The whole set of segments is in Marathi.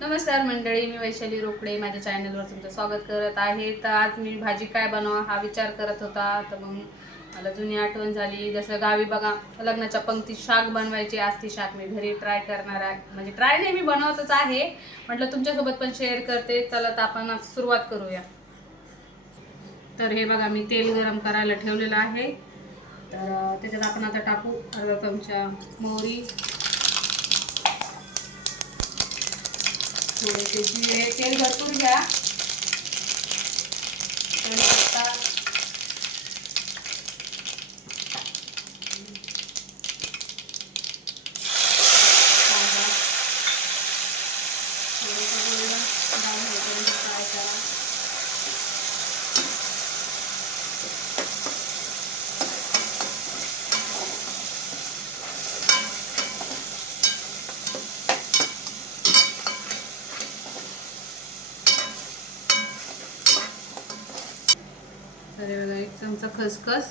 नमस्कार मंडळी, मी वैशाली रोकडे माझ्या चॅनलवर तुमचं स्वागत करत आहे। तर आज मी भाजी काय बनवा हा विचार करत होता, तर मग मला जुनी आठवण झाली। जसं गावी बघा लग्नाच्या पंक्तीत शाक बनवायची, आज ती शाक मी घरी ट्राय करणार आहे। म्हणजे ट्राय नाही, मी बनवतच आहे, म्हटलं तुमच्यासोबत पण शेअर करते। चला तर आपण सुरुवात करूया। तर हे बघा मी तेल गरम करायला ठेवलेलं आहे। तर त्याच्यात आपण आता टाकू अर्धा चमचा मोहरी, थोडेसे जिरे। तेल भरपूर घ्या। कढीपत्ता, कांदा, थोडंसं गोल्डन ब्राऊन होईपर्यंत फ्राय करा। तर हे बघा एक चमचा खसखस,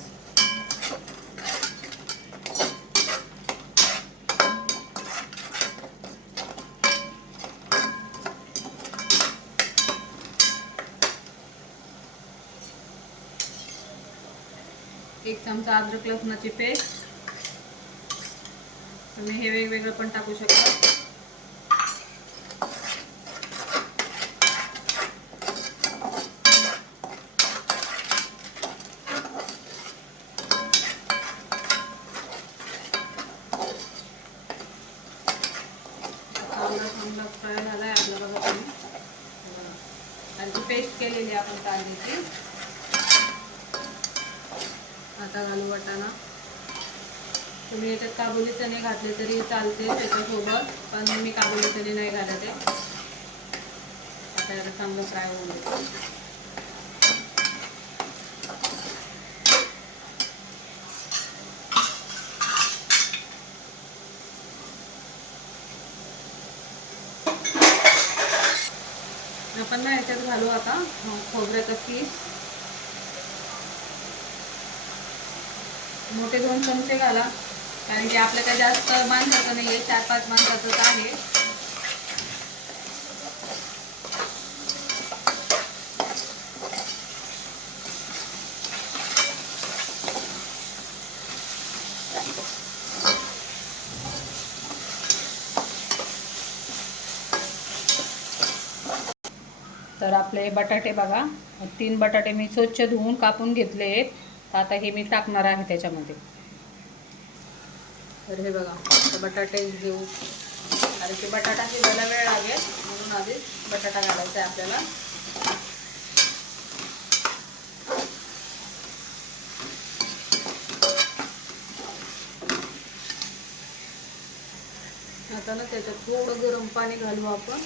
एक चमचा अद्रक लसणाची पेस्ट। तुम्ही हे वेगवेगळं पण टाकू शकता। कांदा चांगला फ्राय झालाय आपला बघा तुम्ही। आणि ती पेस्ट केलेली आपण कांद्याची। आता घालू वाटाणा। तुम्ही याच्यात काबुली चणे घातले तरी चालते त्याच्यासोबत, पण मी काबुली चणे नाही घालत आहे। आता याला चांगलं फ्राय होऊन देतो। आपण ना याच्यात घालू आता खोबऱ्याचा किस। मोठे 2 चमचे घाला, कारण की आपल्या काय जास्त माणसाचं नाही आहे, 4-5 माणसाचंच आहे। तर आपले बटाटे बघा, 3 बटाटे मी स्वच्छ धुवून कापून घेतले आहेत। तर आता हे मी टाकणार आहे त्याच्यामध्ये। तर हे बघा बटाटे घेऊ, कारण की बटाटा शिजायला वेळ लागेल, म्हणून आधी बटाटा घालायचा आहे आपल्याला। आता ना त्याच्यात थोडं गरम पाणी घालू आपण।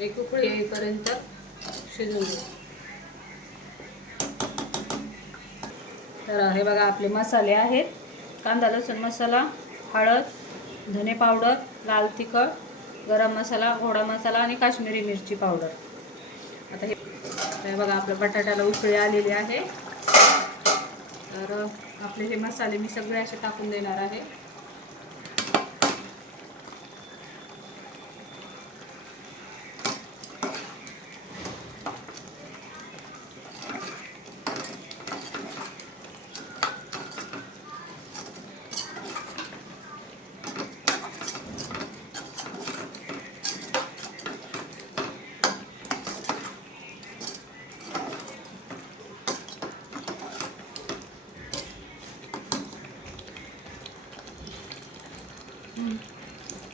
एक उकळी येईपर्यंत शिजवून घेऊ। तर हे बघा आपले मसाले आहेत, कांदा लसूण मसाला, हळद, धने पावडर, लाल तिखट, गरम मसाला, गोडा मसाला आणि काश्मीरी मिरची पावडर। आता हे बघा आपल्या बटाट्याला उकळी आलेली आहे। तर आपले हे मसाले मी सगळे असे टाकून देणार आहे।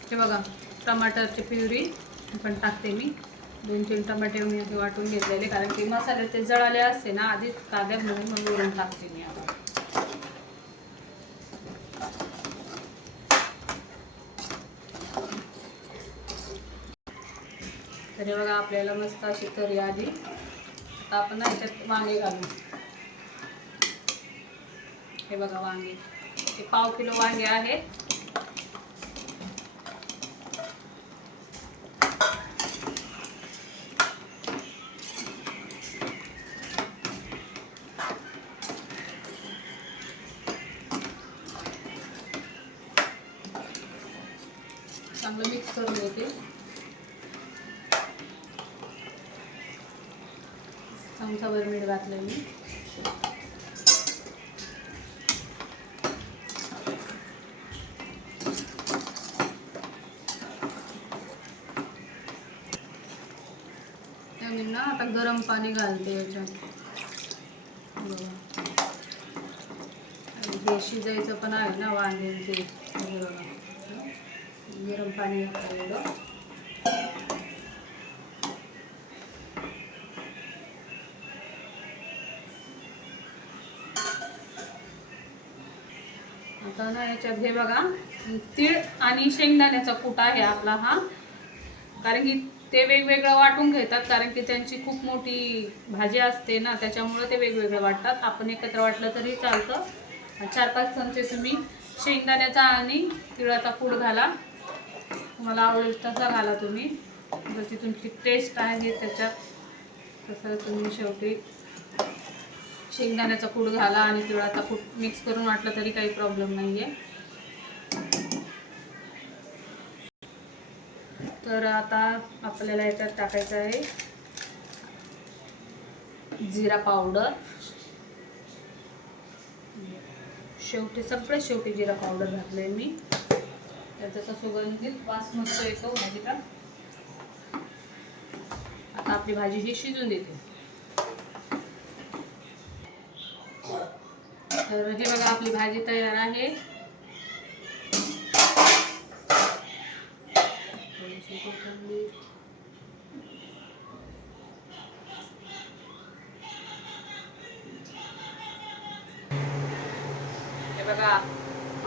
हे बघा टमाटरची प्युरी पण टाकते मी। 2-3 टमाटे मी असे वाटून घेतलेले, कारण की मसाले ते जळाले असते ना आधीच कांद्यामध्ये, मग वरून टाकते मी आता। तर हे बघा आपल्याला मस्त अशी तरी आली। आता आपण याच्यात वांगे घालू। हे बघा वांगे, हे 1/2 किलो वांगे आहेत। चांगलं मिक्स करून घेते. चमचाभर मीठ घातलं मी. त्याने ना आता गरम पाणी घालते याच्यात. हे शिजायचं पण आहे ना वांगे ते. गरम पाणी घातलं. आता ना याच्यात हे बघा तीळ आणि शेंगदाण्याचा कूट आहे आपला हा. कारण की ते वेगवेगळं वाटून घेतात, कारण की त्यांची खूप मोठी भाजी असते ना, त्याच्यामुळे ते वेगवेगळं वाटतात. आपण एकत्र वाटलं तरी चालतं. 4-5 चमचे तुम्ही शेंगदाण्याचा आणि तिळाचा कूट घाला. तुम्हाला आवडेल तसा घाला तुम्ही, जशी तुमची टेस्ट आहे त्याच्यात तसं तुम्ही शेवटी शेंगदाण्याचा कूट घाला आणि तिळाचा कूट मिक्स करून वाटलं तरी काही प्रॉब्लेम नाही आहे. तर आता आपल्याला याच्यात टाकायचं आहे जिरा पावडर. सगळं शेवटी जिरा पावडर घातलंय मी. त्याचा सुगंधित वास मस्त येतो भाजीला. आता आपली भाजी ही शिजून देते. तर हे बघा आपली भाजी तयार आहे. हे बघा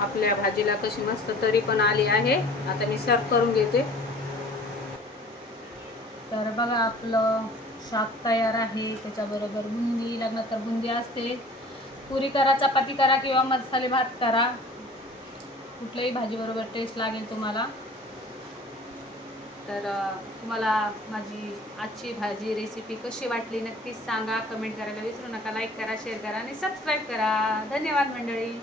आपल्या भाजीला कशी मस्त तरी पण आली आहे. आता मी सर्व करून घेते. तर बघा आपलं शाक तयार आहे. त्याच्याबरोबर बुंदी, लग्नात तर बुंदी असते. पुरी करा, चपाती करा किंवा मसाले भात करा, कुठल्याही भाजीबरोबर टेस्ट लागेल तुम्हाला. तर तुम्हाला माझी आजची भाजी रेसिपी कशी वाटली नक्कीच सांगा. कमेंट करायला विसरू नका. लाईक करा, शेअर करा आणि सबस्क्राईब करा. धन्यवाद मंडळी.